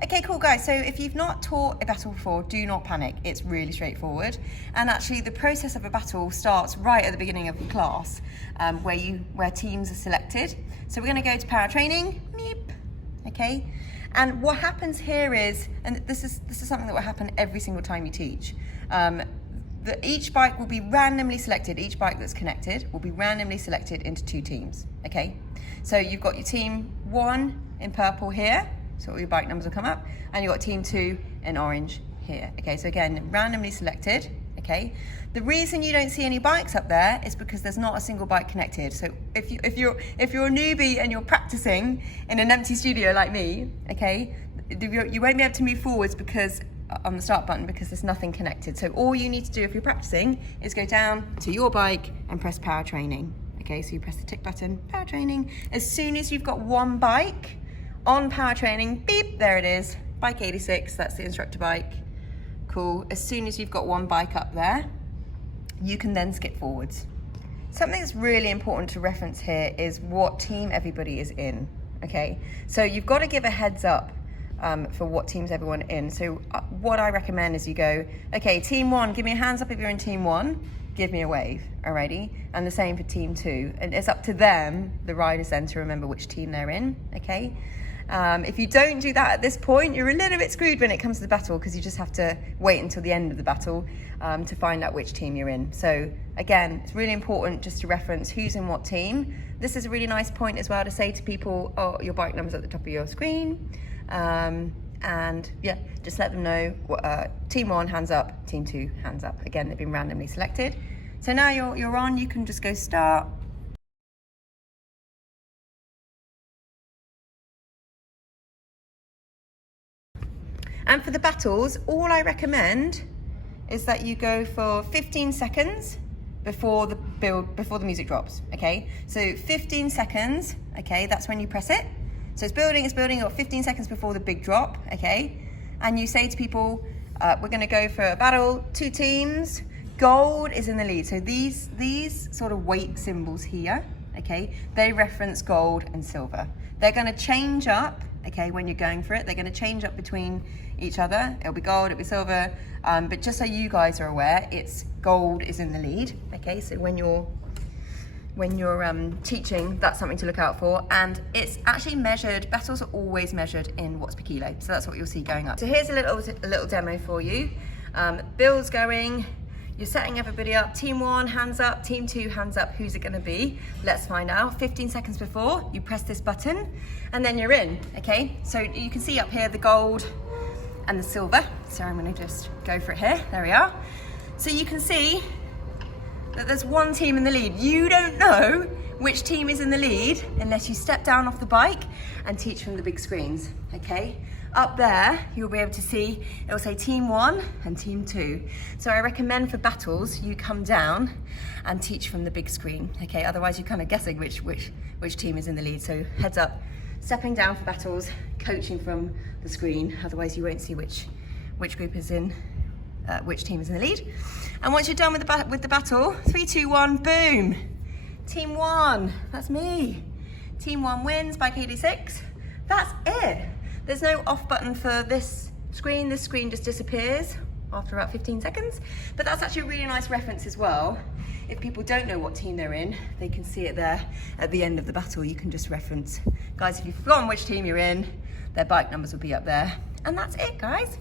Okay, cool guys, so if you've not taught a battle before, do not panic. It's really straightforward. And actually the process of a battle starts right at the beginning of the class, where teams are selected. So we're gonna go to power training, meep, okay? And what happens here is, and this is something that will happen every single time you teach, each bike will be randomly selected, each bike that's connected will be randomly selected into 2 teams, okay? So you've got your team 1 in purple here, so all your bike numbers will come up, and you've got team 2 in orange here, okay? So again, randomly selected, okay? The reason you don't see any bikes up there is because there's not a single bike connected. So if you're a newbie and you're practicing in an empty studio like me, okay, you won't be able to move forwards because on the start button because there's nothing connected. So all you need to do if you're practicing is go down to your bike and press power training. Okay, so you press the tick button, power training. As soon as you've got one bike on power training, beep, there it is, bike 86, that's the instructor bike. Cool, as soon as you've got one bike up there, you can then skip forwards. Something that's really important to reference here is what team everybody is in, okay? So you've got to give a heads up for what teams everyone in. So what I recommend is you go, okay, team 1, give me a hands up if you're in team 1, give me a wave, alrighty? And the same for team 2. And it's up to them, the riders then, to remember which team they're in, okay? If you don't do that at this point, you're a little bit screwed when it comes to the battle because you just have to wait until the end of the battle to find out which team you're in. So again, it's really important just to reference who's in what team. This is a really nice point as well to say to people, oh, your bike number's at the top of your screen. And yeah, just let them know team 1 hands up, team 2 hands up. Again, they've been randomly selected. So now you're on, you can just go start. And for the battles, all I recommend is that you go for 15 seconds before the music drops, okay? So 15 seconds, okay, that's when you press it. So it's building, or 15 seconds before the big drop, okay? And you say to people, we're gonna go for a battle, 2 teams, gold is in the lead. So these sort of weight symbols here, okay, they reference gold and silver. They're gonna change up, okay, when you're going for it, they're gonna change up between each other. It'll be gold, it'll be silver, but just so you guys are aware, it's gold is in the lead, okay? So when you're teaching, that's something to look out for. And it's actually measured, battles are always measured in watts per kilo. So that's what you'll see going up. So here's a little demo for you. Bill's going, you're setting everybody up. Team 1, hands up. Team 2, hands up. Who's it gonna be? Let's find out. 15 seconds before, you press this button and then you're in, okay? So you can see up here the gold and the silver. So I'm gonna just go for it here. There we are. So you can see that there's one team in the lead. You don't know which team is in the lead unless you step down off the bike and teach from the big screens, okay? Up there, you'll be able to see, it'll say team 1 and team 2. So I recommend for battles, you come down and teach from the big screen, okay? Otherwise you're kind of guessing which team is in the lead. So heads up, stepping down for battles, coaching from the screen. Otherwise you won't see which group is in, which team is in the lead. And once you're done with the battle, 3, 2, 1, boom. Team 1, that's me. Team 1 wins, bike 86. That's it. There's no off button for this screen. This screen just disappears after about 15 seconds. But that's actually a really nice reference as well. If people don't know what team they're in, they can see it there at the end of the battle. You can just reference. Guys, if you've forgotten which team you're in, their bike numbers will be up there. And that's it, guys.